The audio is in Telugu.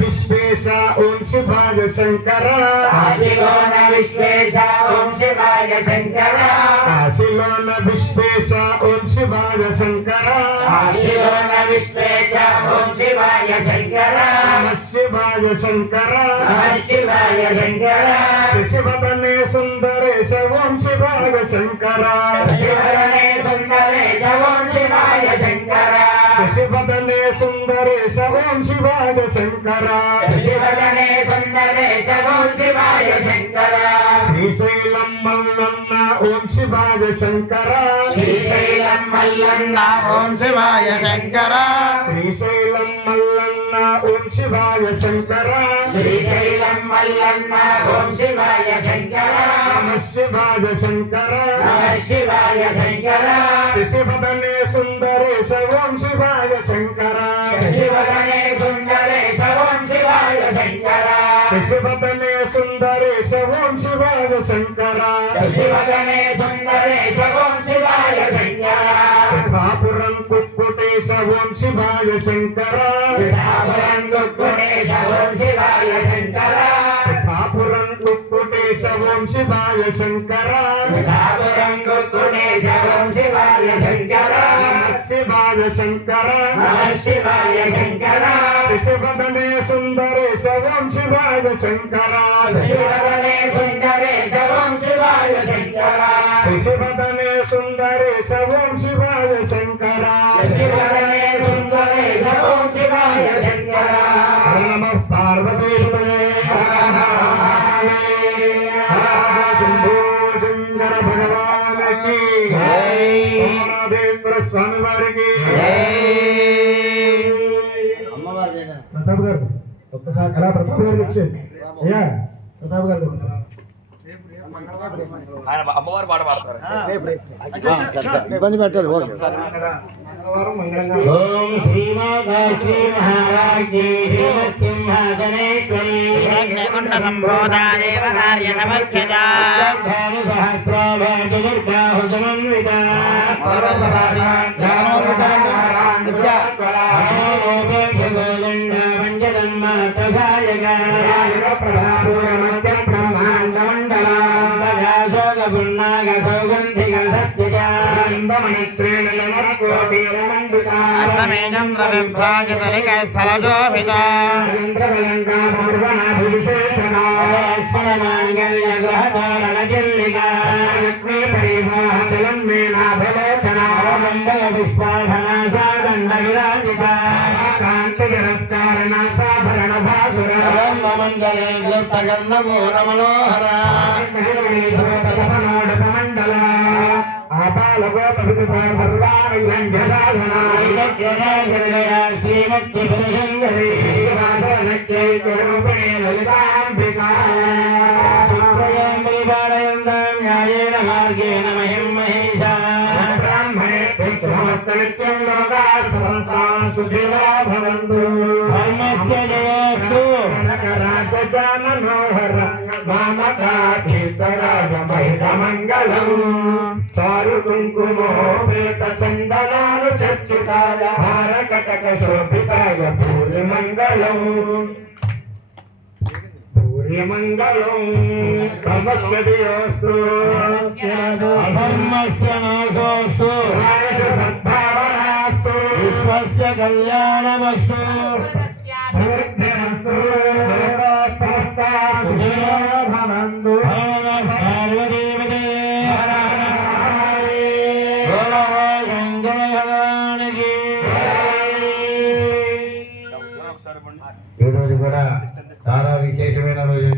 विश्वेश ओम शिवाय शंकर काशीलोन विश्वेश ओम शिवाय शंकर काशीलोन विश्वेश ओम शिवाय शंकर काशीलोन विश्वेश ओम शिवाय शंकर नमः शिवाय शंकर नमः शिवाय शंकर शशिवदने सुंदरेश ओम शिवाय शंकर शशिवदने सुंदरेश ओम शिवाय शंकर शशिवदने सुंदरेश ओम शिवाय शंकर शशिवदने सुंदरेश ओम शिवाय शंकर श्रीशैलम मल्लन्न ओम शिवाय शंकर श्रीशैलम मल्लन्न ओम शिवाय शंकर श्रीशैलम मल्लन्न ओम शिवाय शंकर श्रीशैलम मल्लन्न ओम शिवाय शंकर नमः शिवाय शंकर नमः शिवाय शंकर शशिवदने सुंदरेश ओम शिवाय शंकर शशिवदने सुंदरेश ओम शिवाय शंकर शशिवदने सुंदरेश ओम शिवाय शंकर शशिवदने सुंदरेश ओम शिवाय शंकर पिठापुरं कुक्कुटेश ओम शिवाय शंकर पिठापुरं कुक्कुटेश ओम शिवाय शंकर पिठापुरं कुक्कुटेश ओम शिवाय शंकर पिठापुरं कुक्कुटेश ओम शिवाय शंकर नमः शिवाय शंकर नमः शिवाय शंकर शशिवदने सुंदरेश ओम शिवाय शंकर शशिवदने सुंदरेश ओम शिवाय शंकर शशिवदने सुंदरेश ओम शिवाय शंकर शशिवदने सुंदरेश ओम शिवाय शंकर नमः पार्वती शंभो शंकर भगवान की महादेव स्वामी वारी की ప్రతాప్ గారు ఒక్కసారి కళా ప్రతాప్ గారికి వచ్చేయండి అయ్యా ప్రతాప్ గారు ఆయన అమ్మవారు పాట పాడతారు ఇబ్బంది పెట్టాలి ఓం శ్రీమాతా శ్రీ మహారాజ్ఞీ సింహాసనేశ్వరీ అగ్నికుండ సంబోధా దేవ కార్య నమఖ్యతా భాను సహస్రాభాజదుర్బాహు సమన్విత పంచదన్మ తసాయక పున్నాగ సౌగంధిక సత్యజామేజం రవిభ్రాజతలిక స్థలజోభిత స్మరమాంగళ్య గ్రహధారణ జిల్లిక లక్ష్మీ పరివాహచలం మేనాభలోచన మంగళ పుష్పాభనాసా దండ విరాజిత కాంతిరస్కారణ సాభరణ భాసుర మంగళే క్లుప్తగన్నమో మనోహర మండల ఆపాలగోపవిదుతా సర్వాణ్యంజసాధనాయ శ్రీమత్సుభంగరీ శివాసనక్యైకరూపిణీ లలితాంబికా న్యాయేన మార్గేణ మహిం మహేశా బ్రాహ్మణే సమస్తనిత్యం లోకా సమస్తాః సుఖినో భవంతు ధర్మస్య జయోస్తు మనోహర మామకాభీష్టరాజ మహిళమంగళం చారు కుంకుమోపేత చందనాలు చర్చితాయ హారకటక శోభితాయ భూరిమంగళం భూరిమంగళం సమస్యదియోస్తు అధర్మస్య నాశోస్తు సద్భావనాస్తు విశ్వస్య కళ్యాణమస్తు సమృద్ధిరస్తు సమస్తా సుఖినో భవంతు పార్వతీపదే ఈ రోజు కూడా చాలా విశేషమైన రోజు